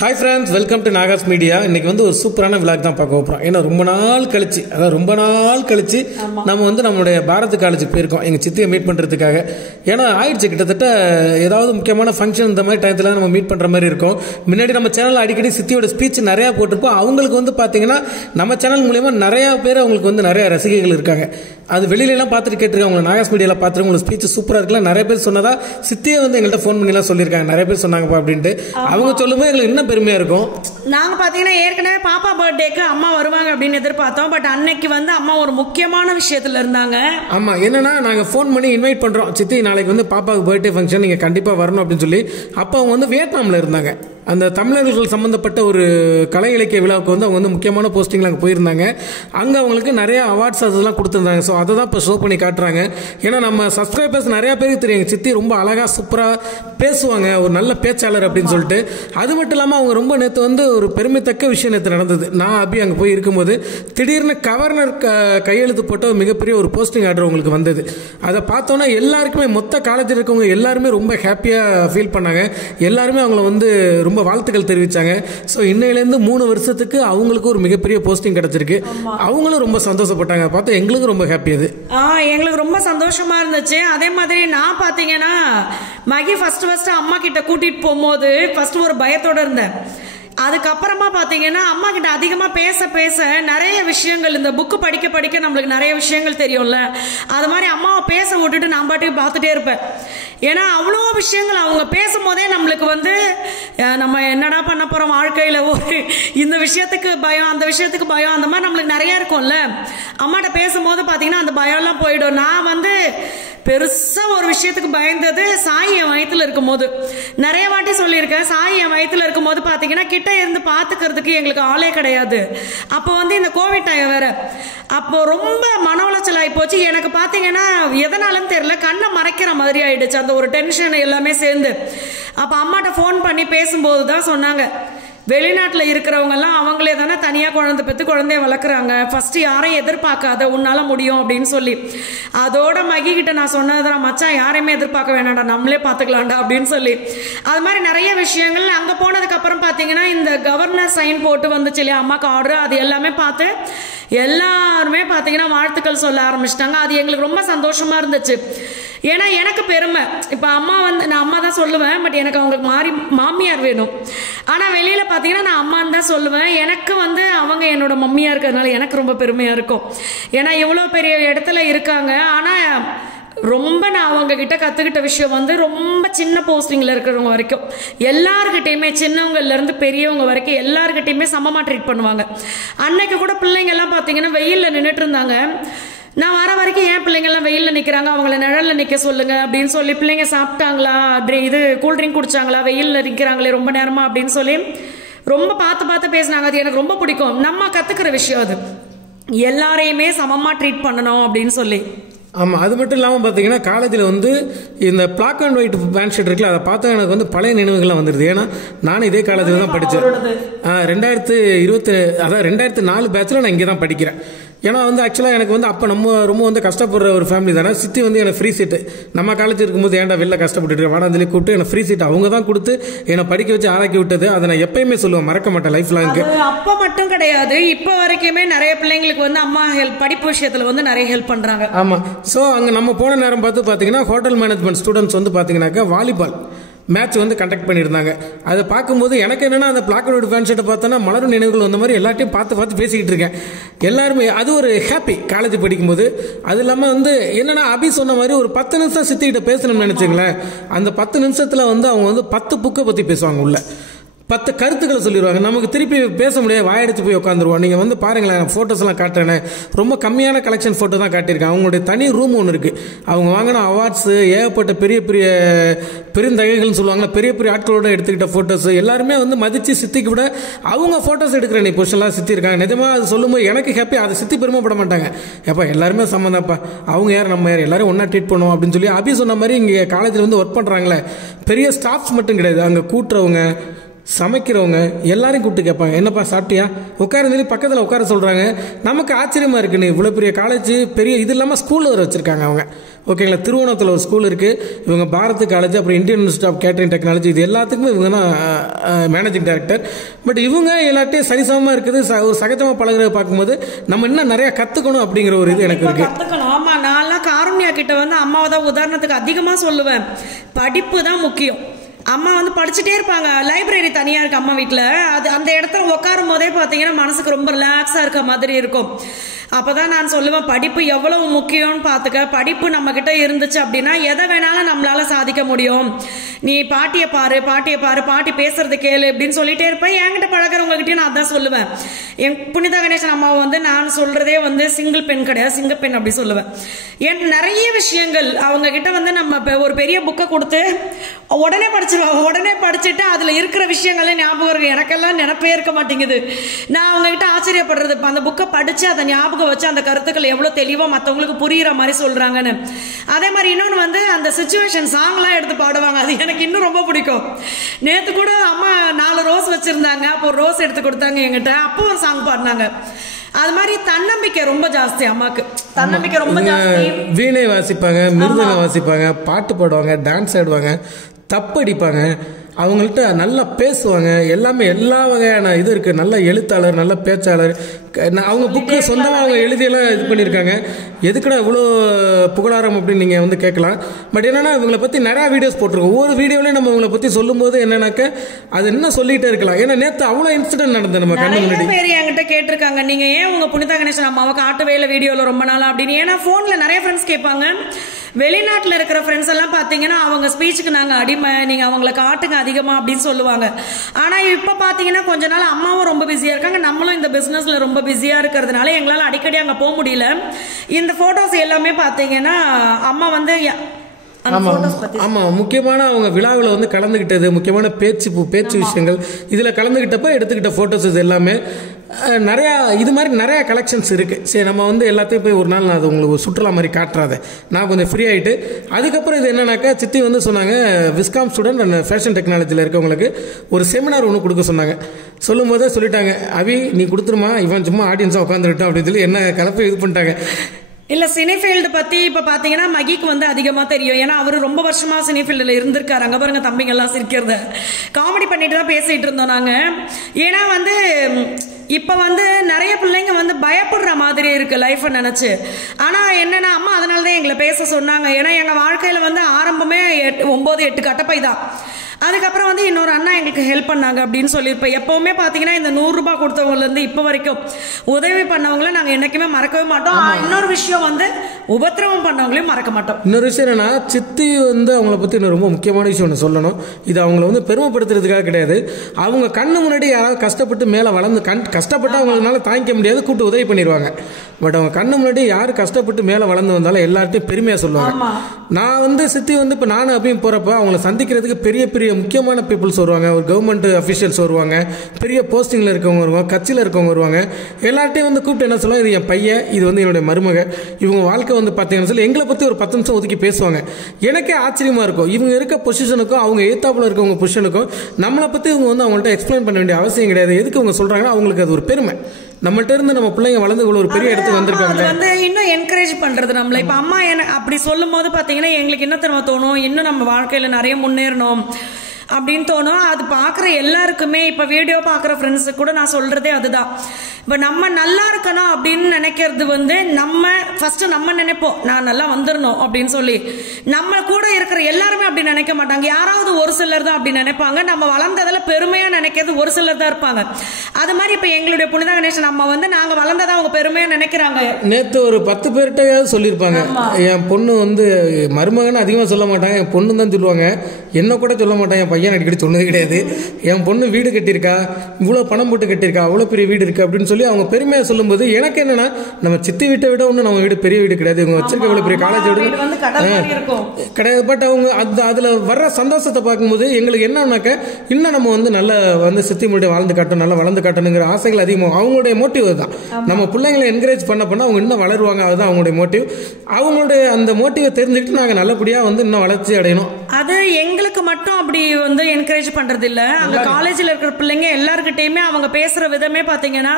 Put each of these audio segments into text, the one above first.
Hi friends, welcome to Nagas Media. இன்னைக்கு வந்து ஒரு சூப்பரான விளாக் தான் பார்க்க போறோம். ஏன்னா ரொம்ப நாள் கழிச்சு நம்ம வந்து நம்மளுடைய பாரத் காலேஜ் போயிருக்கோம் எங்க சித்தியை மீட் பண்றதுக்காக. ஏன்னா ஆயிடுச்சு கிட்டத்தட்ட ஏதாவது முக்கியமான ஃபங்க்ஷன் இந்த மாதிரி டயத்துல நம்ம மீட் பண்ற மாதிரி இருக்கும். முன்னாடி நம்ம சேனல்ல அடிக்கடி சித்தியோட ஸ்பீச் நிறைய போட்டிருப்போம். அவங்களுக்கு வந்து பாத்தீங்கன்னா நம்ம சேனல் மூலமா நிறைய பேர் அவங்களுக்கு வந்து நிறைய ரசிகைகள் இருக்காங்க. அது வெளியில எல்லாம் பார்த்துட்டு கேட்டிருக்காங்க. உங்க நாகாஸ் மீடியால பார்த்துருங்க, உங்களுக்கு ஸ்பீச் சூப்பரா இருக்கலாம். நிறைய பேர் சொன்னதா சித்தியை வந்து எங்கள்கிட்ட ஃபோன் பண்ணி எல்லாம் சொல்லியிருக்காங்க. நிறைய பேர் சொன்னாங்கப்பா அப்படின்ட்டு. அவங்க சொல்லும்போது எங்களுக்கு இன்னும் பெருமையா இருக்கும். நாங்க பாத்தீங்கன்னா ஏற்கனவே பாப்பா பர்த்டேக்கு அம்மா வருவாங்க அப்படின்னு எதிர்பார்த்தோம். பட் அன்னைக்கு வந்து அம்மா ஒரு முக்கியமான விஷயத்துல இருந்தாங்க. ஆமா, என்னன்னா நாங்க போன் பண்ணி இன்வைட் பண்றோம், சித்தி நாளைக்கு வந்து பாப்பாவுக்கு பர்த்டே ஃபங்க்ஷன், நீங்க கண்டிப்பா வரணும் அப்படின்னு சொல்லி. அப்ப அவங்க வந்து வியட்நாம்ல இருந்தாங்க. அந்த தமிழர்கள் சம்பந்தப்பட்ட ஒரு கலை இலக்கிய விழாவுக்கு வந்து அவங்க வந்து முக்கியமான போஸ்டிங்ல அங்கே போயிருந்தாங்க. அங்கே அவங்களுக்கு நிறைய அவார்ட்ஸ் அதெல்லாம் கொடுத்துருந்தாங்க. ஸோ அதை தான் இப்போ ஷோ பண்ணி காட்டுறாங்க. ஏன்னா நம்ம சப்ஸ்கிரைபர்ஸ் நிறைய பேருக்கு தெரியும் சித்தி ரொம்ப அழகா சூப்பராக பேசுவாங்க, ஒரு நல்ல பேச்சாளர் அப்படின்னு சொல்லிட்டு. அது மட்டும் இல்லாமல் அவங்க ரொம்ப நேற்று வந்து ஒரு பெருமைத்தக்க விஷயம் நேற்று நடந்தது. நான் அபி அங்கே போய் இருக்கும்போது திடீர்னு கவர்னர் கையெழுத்து போட்ட ஒரு மிகப்பெரிய ஒரு போஸ்டிங் ஆர்டர் உங்களுக்கு வந்தது. அதை பார்த்தோன்னா எல்லாருக்குமே, மொத்த காலேஜில் இருக்கவங்க எல்லாருமே ரொம்ப ஹாப்பியாக ஃபீல் பண்ணாங்க. எல்லாருமே அவங்கள வந்து ரொம்ப வாழ்த்துக்கள் தெரிவிச்சாங்க. ஸோ இன்னையிலேருந்து 3 வருஷத்துக்கு அவங்களுக்கு ஒரு மிகப்பெரிய போஸ்டிங் கிடைச்சிருக்கு. அவங்களும் ரொம்ப சந்தோஷப்பட்டாங்க. பார்த்தா எங்களுக்கு ரொம்ப ஹாப்பி. அது எங்களுக்கு ரொம்ப சந்தோஷமா இருந்துச்சு. அதே மாதிரி நான் பாத்தீங்கன்னா மகி ஃபர்ஸ்ட் அம்மா கிட்ட கூட்டிட்டு போகும்போது ஃபர்ஸ்ட் ஒரு பயத்தோட இருந்தேன். அதுக்கப்புறமா பாத்தீங்கன்னா அம்மா கிட்ட அதிகமா பேச நிறைய விஷயங்கள், இந்த புக்கு படிக்க நம்மளுக்கு நிறைய விஷயங்கள் தெரியும்ல. அது மாதிரி அம்மாவை பேச விட்டுட்டு நான் பாட்டுக்கு பார்த்துட்டே இருப்பேன். ஏன்னா அவ்வளோ விஷயங்கள் அவங்க பேசும்போதே நம்மளுக்கு வந்து நம்ம என்னடா பண்ண போறோம் வாழ்க்கையில, ஒரு இந்த விஷயத்துக்கு பயம், அந்த விஷயத்துக்கு பயம், அந்த மாதிரி நம்மளுக்கு நிறைய இருக்கும்ல. அம்மாட்ட பேசும்போது பாத்தீங்கன்னா அந்த பயம்லாம் போயிடும். நான் வந்து பெருசா ஒரு விஷயத்துக்கு பயந்தது சாய் என் வயிற்றுல இருக்கும் போது. நிறைய வாட்டி சொல்லியிருக்கேன், சாய் என் வயிற்றுல இருக்கும் போது பாத்தீங்கன்னா கிட்ட இருந்து பாத்துக்கிறதுக்கு எங்களுக்கு ஆளே கிடையாது. அப்போ வந்து இந்த கோவிட் டைம் வேற, அப்போ ரொம்ப மன உளைச்சல் ஆகி போச்சு எனக்கு. பாத்தீங்கன்னா எதனாலும் தெரியல, கண்ணை மறைக்கிற மாதிரி ஆயிடுச்சு அந்த ஒரு டென்ஷன் எல்லாமே சேர்ந்து. அப்ப அம்மாட்ட போன் பண்ணி பேசும்போது தான் சொன்னாங்க, வெளிநாட்டில் இருக்கிறவங்க எல்லாம் அவங்களே தானே தனியாக குழந்தை பெற்று குழந்தைய வளர்க்குறாங்க, ஃபர்ஸ்ட் யாரையும் எதிர்பார்க்காத, உன்னால முடியும் அப்படின்னு சொல்லி. அதோட மகி கிட்ட நான் சொன்னதுதான், மச்சான் யாரையுமே எதிர்பார்க்க வேணாம்டா, நம்மளே பார்த்துக்கலாம்டா அப்படின்னு சொல்லி. அது மாதிரி நிறைய விஷயங்கள். அங்கே போனதுக்கு அப்புறம் பார்த்தீங்கன்னா இந்த கவர்னர் சைன் போட்டு வந்துச்சு இல்லையா அம்மாக்கு ஆர்டர், அது எல்லாமே பார்த்து எல்லாருமே பார்த்தீங்கன்னா வாழ்த்துக்கள் சொல்ல ஆரம்பிச்சிட்டாங்க. அது எங்களுக்கு ரொம்ப சந்தோஷமா இருந்துச்சு. ஏன்னா எனக்கு பெருமை. இப்போ அம்மா வந்து நான் அம்மா தான் சொல்லுவேன், பட் எனக்கு அவங்களுக்கு மாமியார் வேணும். ஆனால் வெளியில பார்த்தீங்கன்னா நான் அம்மான்னு தான் சொல்லுவேன். எனக்கு வந்து அவங்க என்னோட மம்மியா இருக்கிறதுனால எனக்கு ரொம்ப பெருமையா இருக்கும். ஏன்னா இவ்வளோ பெரிய இடத்துல இருக்காங்க. ஆனால் ரொம்ப நான் அவங்க கிட்ட கத்துக்கிட்ட விஷயம் வந்து ரொம்ப சின்ன போஸ்டிங்ல இருக்கிறவங்க வரைக்கும் எல்லார்கிட்டையுமே, சின்னவங்கல இருந்து பெரியவங்க வரைக்கும் எல்லார்கிட்டையுமே சமமா ட்ரீட் பண்ணுவாங்க. அன்னைக்கு கூட பிள்ளைங்க எல்லாம் பாத்தீங்கன்னா வெயில்ல நின்றுட்டு இருந்தாங்க. நான் வர வரைக்கும் ஏன் பிள்ளைங்க எல்லாம் வெயில்ல நிக்கிறாங்க, அவங்கள நிழல்ல நிக்க சொல்லுங்க அப்படின்னு சொல்லி, பிள்ளைங்க சாப்பிட்டாங்களா, இது கூல்ட்ரிங்க் குடிச்சாங்களா, வெயில்ல நிக்கிறாங்களே ரொம்ப நேரமா அப்படின்னு சொல்லி ரொம்ப பார்த்து பேசினாங்க. அது எனக்கு ரொம்ப பிடிக்கும். நம்ம கத்துக்கிற விஷயம் அது, எல்லாரையுமே சமமா ட்ரீட் பண்ணணும் அப்படின்னு சொல்லி. ஆமாம், அது மட்டும் இல்லாமல் பார்த்தீங்கன்னா காலேஜில் வந்து இந்த black and white pant shirt இருக்குல்ல, அதை பார்த்தா எனக்கு வந்து பழைய நினைவுகள்லாம் வந்துடுது. ஏன்னா நானும் இதே காலேஜில் தான் படித்தேன். 2004 பேட்சில் நான் இங்கே தான் படிக்கிறேன். ஏன்னா வந்து ஆக்சுவலாக எனக்கு வந்து அப்போ நம்ம ரொம்ப வந்து கஷ்டப்படுற ஒரு ஃபேமிலி தானே. சித்தி வந்து எனக்கு ஃப்ரீ சீட்டு, நம்ம காலேஜ் இருக்கும்போது ஏன்டா வெளில கஷ்டப்பட்டுட்டு வாடாஞ்சலி கூப்பிட்டு எனக்கு ஃப்ரீ சீட் அவங்க தான் கொடுத்து என்னை படிக்க வச்சு ஆளாக்கி விட்டது. அதை நான் எப்பயுமே சொல்லுவேன், மறக்க மாட்டேன் லைஃப் லாங்கு. அப்போ மட்டும் கிடையாது, இப்போ வரைக்குமே நிறைய பிள்ளைங்களுக்கு வந்து அம்மா படிப்பு விஷயத்தில் வந்து நிறைய ஹெல்ப் பண்ணுறாங்க. ஆமாம். ஸோ அங்கே நம்ம போன நேரம் பார்த்தீங்கன்னா ஹோட்டல் மேனேஜ்மெண்ட் ஸ்டூடெண்ட்ஸ் வந்து பார்த்தீங்கன்னாக்கா வாலிபால் மேட்ச் வந்து கண்டக்ட் பண்ணியிருந்தாங்க. அதை பார்க்கும்போது எனக்கு என்னன்னா அந்த பிளாக் அண்ட் ஒயிட் ஃபேன் ஷர்ட்டை பார்த்தோன்னா மலரும் நினைவுகள் வந்த மாதிரி எல்லாத்தையும் பார்த்து பேசிக்கிட்டு இருக்கேன். எல்லாருமே அது ஒரு ஹாப்பி காலேஜ் படிக்கும்போது. அது இல்லாமல் வந்து என்னன்னா அபி சொன்ன மாதிரி ஒரு 10 நிமிஷம் சித்திக்கிட்ட பேசணும்னு நினைச்சுங்களேன். அந்த 10 நிமிஷத்தில் வந்து அவங்க வந்து 10 புக்கை பற்றி பேசுவாங்க, உள்ள 10 கருத்துக்களை சொல்லிடுவாங்க. நமக்கு திருப்பி பேச முடியாது, வாயடிச்சு போய் உட்காந்துருவோம். நீங்கள் வந்து பாருங்களேன், ஃபோட்டோஸ் எல்லாம் காட்டுறேன், ரொம்ப கம்மியான கலெக்ஷன் ஃபோட்டோ தான் காட்டியிருக்கேன். அவங்களுடைய தனி ரூம் ஒன்று இருக்குது. அவங்க வாங்கின அவார்ட்ஸு, ஏகப்பட்ட பெரிய பெருந்தகைகள்னு சொல்லுவாங்க, பெரிய ஆட்களோட எடுத்துக்கிட்ட ஃபோட்டோஸ் எல்லாருமே வந்து மதித்து சித்திக்கு விட அவங்க ஃபோட்டோஸ் எடுக்கிற நீ பொசிஷன்லாம் சித்தி இருக்காங்க. நிஜமாக அது சொல்லும்போது எனக்கு ஹாப்பி. அதை சித்தி பெருமைப்பட மாட்டாங்க. எப்போ எல்லாருமே சம்மந்தப்பா, அவங்க யார் நம்ம யார், எல்லாரும் ஒன்றா ட்ரீட் பண்ணுவோம் அப்படின்னு சொல்லி. அபி சொன்ன மாதிரி இங்கே காலேஜில் வந்து ஒர்க் பண்ணுறாங்களே, பெரிய ஸ்டாஃப்ஸ் மட்டும் கிடையாது, அங்கே கூட்டுறவங்க, சமைக்கிறவங்க எல்லாரையும் கூப்பிட்டு கேட்பாங்க, என்னப்பா சாப்பிட்டியா, உட்கார சொல்லி பக்கத்தில் உட்கார சொல்கிறாங்க. நமக்கு ஆச்சரியமாக இருக்குன்னு, இவ்வளோ பெரிய காலேஜ், பெரிய இது இல்லாமல் ஸ்கூல் வர வச்சுருக்காங்க அவங்க. ஓகேங்களா, திருவோணத்தில் ஒரு ஸ்கூல் இருக்குது, இவங்க பாரத் காலேஜ், அப்புறம் Indian institute of catering technology, இது எல்லாத்துக்குமே இவங்க தான் மேனேஜிங் டைரக்டர். பட் இவங்க எல்லாத்தையும் சரிசமமாக இருக்குது, ஒரு சகஜமாக பழகிறத பார்க்கும்போது நம்ம இன்னும் நிறையா கற்றுக்கணும் அப்படிங்கிற ஒரு இது எனக்கு இருக்குது. கற்றுக்கணும். ஆமாம், நான்லாம் காருண்யா கிட்ட வந்து அம்மாவை தான் உதாரணத்துக்கு அதிகமாக சொல்லுவேன். படிப்பு தான் முக்கியம். அம்மா வந்து படிச்சுட்டே இருப்பாங்க. லைப்ரரி தனியாக இருக்கு அம்மா வீட்டில். அது அந்த இடத்துல உட்காரும் போதே பார்த்தீங்கன்னா மனசுக்கு ரொம்ப ரிலாக்ஸாக இருக்க மாதிரி இருக்கும். அப்போதான் நான் சொல்லுவேன், படிப்பு எவ்வளவு முக்கியம்னு பார்த்துக்க. படிப்பு நம்ம கிட்ட இருந்துச்சு அப்படின்னா எதை வேணாலும் நம்மளால சாதிக்க முடியும். நீ பாட்டியை பாரு, பாட்டியை பாரு, பாட்டி பேசுறது கேளு அப்படின்னு சொல்லிட்டே இருப்பேன். என்கிட்ட பழகிறவங்ககிட்டயும் நான் அதான் சொல்லுவேன். என் புனிதா கணேசன் அம்மாவை வந்து நான் சொல்றதே வந்து சிங்கிள் பெண் கிடையாது, சிங்க பெண் அப்படி சொல்லுவேன். என் நிறைய விஷயங்கள் அவங்க கிட்ட வந்து நம்ம ஒரு பெரிய புக்கை கொடுத்து உடனே படிச்சிருவாங்க. உடனே படிச்சுட்டு அதுல இருக்கிற விஷயங்களே ஞாபகம் இருக்கு. எனக்கெல்லாம் நினைப்பே இருக்க மாட்டேங்குது. நான் அவங்க கிட்ட ஆச்சரியப்படுறது, அந்த புக்கை படிச்சு அதை ஞாபகம் வச்சு அந்த கருத்துக்கள் எவ்வளவு தெளிவா மற்றவங்களுக்கு புரியுற மாதிரி சொல்றாங்கன்னு. அதே மாதிரி இன்னொன்று வந்து அந்த சிச்சுவேஷன் சாங்லாம் எடுத்து பாடுவாங்க. அது எனக்கு இன்னும் ரொம்ப பிடிக்கும். நேற்று கூட அம்மா 4 ரோஸ் வச்சிருந்தாங்க, அப்போ ஒரு ரோஸ் எடுத்து கொடுத்தாங்க என்கிட்ட, அப்போ ஒரு சாங் பாடினாங்க. அது மாதிரி தன்னம்பிக்கை ரொம்ப ஜாஸ்தி அம்மாக்கு. தன்னம்பிக்கை ரொம்ப ஜாஸ்தி. வீணை வாசிப்பாங்க, மிருதங்கம் வாசிப்பாங்க, பாட்டு பாடுவாங்க, டான்ஸ் ஆடுவாங்க, தப்படிப்பாங்க, அவங்கள்ட்ட நல்லா பேசுவாங்க. எல்லாமே எல்லா வகையான இது இருக்குது. நல்ல எழுத்தாளர், நல்ல பேச்சாளர். அவங்க புக்கு சொந்தமாக அவங்க எழுதியெல்லாம் இது பண்ணியிருக்காங்க. எதுக்குடா இவ்வளோ புகழாரம் அப்படின்னு நீங்கள் வந்து கேட்கலாம். பட் என்னென்னா இவங்களை பற்றி நிறையா வீடியோஸ் போட்டிருக்கோம். ஒவ்வொரு வீடியோலையும் நம்ம இவங்களை பற்றி சொல்லும்போது என்னன்னாக்க அது என்ன சொல்லிகிட்டே இருக்கலாம். ஏன்னா நேற்று அவ்வளோ இன்சிடென்ட் நடந்தது நம்ம கண்ணு முன்னாடி. பேர் என்கிட்ட கேட்டிருக்காங்க, நீங்கள் ஏன் உங்கள் புனிதா கணேசன் அம்மாவை காட்டவே இல்லை வீடியோவில் ரொம்ப நாளாக அப்படின்னு. ஏன்னா ஃபோனில் நிறைய ஃப்ரெண்ட்ஸ் கேட்பாங்க. வெளிநாட்டில் இருக்கிற ஃப்ரெண்ட்ஸ் எல்லாம் பார்த்தீங்கன்னா அவங்க ஸ்பீச்சுக்கு நாங்கள் அடிமை, நீங்கள் அவங்கள காட்டுங்க அதிகமாக அப்படின்னு சொல்லுவாங்க. ஆனால் இப்போ பார்த்தீங்கன்னா கொஞ்ச நாள் அம்மாவும் ரொம்ப பிஸியாக இருக்காங்க, நம்மளும் இந்த பிஸ்னஸில் ரொம்ப பிஸியாக இருக்கிறதுனால எங்களால் அடிக்கடி அங்கே போக முடியல. இந்த ஃபோட்டோஸ் எல்லாமே பார்த்தீங்கன்னா அம்மா வந்து ஆமா, முக்கியமான அவங்க விழாவில் வந்து கலந்துகிட்டது, முக்கியமான பேச்சு விஷயங்கள் இதில் கலந்துகிட்டப்ப எடுத்துக்கிட்ட போட்டோஸ் இது எல்லாமே நிறையா இது மாதிரி நிறையா கலெக்ஷன்ஸ் இருக்குது. சரி, நம்ம வந்து எல்லாத்தையும் போய் ஒரு நாள் நான் அது உங்களுக்கு சுற்றுலா மாதிரி காட்டுறாது, நான் கொஞ்சம் ஃப்ரீ ஆகிட்டு. அதுக்கப்புறம் இது என்னன்னாக்கா சித்தி வந்து சொன்னாங்க, விஸ்காம் ஸ்டூடெண்ட் அண்ட் ஃபேஷன் டெக்னாலஜியில் இருக்கவங்களுக்கு ஒரு செமினார் ஒன்று கொடுக்க சொன்னாங்க. சொல்லும் போதே சொல்லிட்டாங்க, அவி நீ கொடுத்துருமா, இவன் சும்மா ஆடியன்ஸாக உட்காந்துருட்டான் அப்படின்னு சொல்லி என்ன கலப்பை இது பண்ணிட்டாங்க. இல்ல, சினிஃபீல்டு பத்தி இப்ப பாத்தீங்கன்னா மகிக்கு வந்து அதிகமா தெரியும். ஏன்னா அவரு ரொம்ப வருஷமா சினிஃபீல்டுல இருந்திருக்காரு. அங்க பாருங்க தம்பிங்க எல்லாம் சிரிக்கிறத காமெடி பண்ணிட்டு தான் பேசிட்டு இருந்தோம் நாங்க. ஏன்னா வந்து இப்ப வந்து நிறைய பிள்ளைங்க வந்து பயப்படுற மாதிரி இருக்கு லைஃப் நினைச்சு. ஆனா என்னன்னா அம்மா அதனாலதான் எங்களை பேச சொன்னாங்க. ஏன்னா எங்க வாழ்க்கையில வந்து ஆரம்பமே 9-8 கட்டப்பை தான். அதுக்கப்புறம் வந்து இன்னொரு அண்ணா எங்களுக்கு ஹெல்ப் பண்ணாங்க அப்படின்னு சொல்லியிருப்பேன். எப்பவுமே பார்த்தீங்கன்னா இந்த 100 ரூபாய் கொடுத்தவங்கலேருந்து இப்போ வரைக்கும் உதவி பண்ணவங்கள நாங்கள் என்றைக்குமே மறக்கவே மாட்டோம். இன்னொரு விஷயம் வந்து உபத்திரவம் பண்ணவங்களையும் மறக்க மாட்டோம். இன்னொரு விஷயம் என்னன்னா, சித்தி வந்து அவங்கள பற்றி இன்னும் ரொம்ப முக்கியமான விஷயம் ஒன்று சொல்லணும். இது அவங்கள வந்து பெருமைப்படுத்துறதுக்காக கிடையாது. அவங்க கண்ணு முன்னாடி யாராவது கஷ்டப்பட்டு மேலே வளர்ந்து கஷ்டப்பட்டு அவங்களால தாங்கிக்க முடியாது, கூப்பிட்டு உதவி பண்ணிடுவாங்க. பட் அவங்க கண்ணு முன்னாடி யார் கஷ்டப்பட்டு மேலே வளர்ந்து வந்தாலும் எல்லார்ட்டையும் பெருமையாக சொல்லுவாங்க. நான் வந்து சித்தி வந்து இப்போ நானும் அப்பயும் போகிறப்ப அவங்கள சந்திக்கிறதுக்கு பெரிய பெரிய முக்கியமான பீப்புள்ஸ் வருவாங்க, ஒரு கவர்மெண்ட் அஃபிஷியல்ஸ் வருவாங்க, பெரிய போஸ்டிங்கில் இருக்கவங்க வருவாங்க, கட்சியில் இருக்கவங்க வருவாங்க. எல்லார்ட்டையும் வந்து கூப்பிட்டு என்ன சொல்லுவாங்க, இது என் பையன், இது வந்து என்னுடைய மருமக, இவங்க வாழ்க்கை வந்து பார்த்தீங்கன்னு சொல்லி எங்களை பற்றி ஒரு 10 நிமிஷம் ஒதுக்கி பேசுவாங்க. எனக்கே ஆச்சரியமாக இருக்கும். இவங்க இருக்க பொசிஷனுக்கும் அவங்க ஏத்தாப்புல இருக்கவங்க பொசிஷனுக்கும் நம்மளை பற்றி இவங்க வந்து அவங்கள்ட்ட எக்ஸ்பிளைன் பண்ண வேண்டிய அவசியம் கிடையாது. எதுக்கு அவங்க சொல்கிறாங்கன்னா அவங்களுக்கு அது ஒரு பெருமை. நம்மள்ட்ட இருந்து நம்ம பிள்ளைங்க வளர்ந்து இவ்வளோ ஒரு பெரிய இடத்துக்கு வந்திருக்காங்க. வந்து இன்னும் என்கரேஜ் பண்றது நம்மள. இப்ப அம்மா என்ன அப்படி சொல்லும் போது பாத்தீங்கன்னா எங்களுக்கு என்ன தெரியுமா தோணும், இன்னும் நம்ம வாழ்க்கையில நிறைய முன்னேறணும் அப்படின்னு தோணும். அது பார்க்குற எல்லாருக்குமே, இப்போ வீடியோ பார்க்குற ஃப்ரெண்ட்ஸுக்கு கூட நான் சொல்கிறதே அதுதான். இப்போ நம்ம நல்லா இருக்கணும் அப்படின்னு நினைக்கிறது வந்து நம்ம ஃபஸ்ட்டு நம்ம நினைப்போம், நான் நல்லா வந்துடணும் அப்படின்னு சொல்லி. நம்ம கூட இருக்கிற எல்லாருமே அப்படி நினைக்க மாட்டாங்க. யாராவது ஒரு சிலர் தான் அப்படி நினைப்பாங்க. நம்ம வளர்ந்ததில் பெருமையாக நினைக்கிறது ஒரு சிலர் தான் இருப்பாங்க. அது மாதிரி இப்போ எங்களுடைய புனிதா கணேசன் அம்மா வந்து நாங்கள் வளர்ந்ததை அவங்க பெருமையாக நினைக்கிறாங்க. நேற்று ஒரு 10 பேர்கிட்டையாவது சொல்லியிருப்பாங்க, என் பொண்ணு வந்து மருமகன்னு அதிகமாக சொல்ல மாட்டாங்க, என் பொண்ணு தான் சொல்லுவாங்க, என்ன கூட சொல்ல மாட்டாங்க. என் பையன் அடிக்கடி சொன்னது கிடையாது. என் பொண்ணு வீடு கட்டியிருக்கா, இவ்வளோ பணம் போட்டு கட்டியிருக்கா, அவ்வளோ பெரிய வீடு இருக்குது அப்படின்னு சொல்லி அவங்க பெருமையாக சொல்லும்போது எனக்கு என்னன்னா, நம்ம சித்தி வீட்டை விட ஒன்றும் நம்ம வீடு பெரிய வீடு கிடையாது, இவங்க வச்சிருக்க இவ்வளோ பெரிய காலேஜ் வீடு கிடையாது. பட் அவங்க அதில் வர்ற சந்தோஷத்தை பார்க்கும்போது எங்களுக்கு என்னன்னாக்க இன்னும் நம்ம வந்து நல்ல வந்து சித்தி முன்னாடி வாழ்ந்து காட்டணும், நல்லா வளர்ந்து காட்டணுங்கிற ஆசைகள் அதிகமாக. அவங்களுடைய மோட்டிவ் தான். நம்ம பிள்ளைங்களை என்கரேஜ் பண்ண அவங்க இன்னும் வளருவாங்க. அதுதான் அவங்களுடைய மோட்டிவ். அவங்களுடைய அந்த மோட்டிவை தெரிஞ்சுக்கிட்டு நாங்கள் நல்லபடியாக வந்து இன்னும் வளர்ச்சி அடையணும். அது எங்களுக்கு மட்டும் அப்படி வந்து என்கரேஜ் பண்றது இல்ல. அங்க காலேஜ்ல இருக்கிற பிள்ளைங்க எல்லார்கிட்டயுமே அவங்க பேசுற விதமே பாத்தீங்கன்னா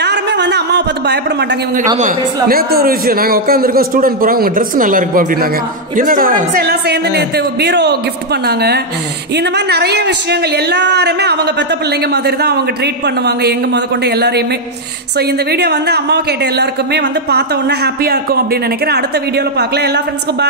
யாருமே வந்து அம்மாவை பார்த்து பயப்பட மாட்டாங்க. இவங்க நேத்து ஒரு விஷயம், நாங்க உட்கார்ந்துருக்கோம், ஸ்டூடெண்ட் போறாங்க, உங்க ட்ரெஸ் நல்லா இருக்கு அப்படின்னாங்க. ஸ்டூடெண்ட்ஸ் எல்லாம் சேர்ந்து நேத்து பீரோ கிஃப்ட் பண்ணாங்க. இந்த மாதிரி நிறைய விஷயங்கள் எல்லாருமே அவங்க பெத்த பிள்ளைங்க மாதிரி தான் அவங்க ட்ரீட் பண்ணுவாங்க, எங்க முத கொண்டு எல்லாரையுமே. சோ இந்த வீடியோ வந்து அம்மாவை கேட்ட எல்லாருக்குமே வந்து பார்த்த உடனே ஹாப்பியா இருக்கும் அப்படின்னு நினைக்கிறேன். அடுத்த வீடியோல பார்க்கலாம். எல்லா ஃப்ரெண்ட்ஸ்க்கும்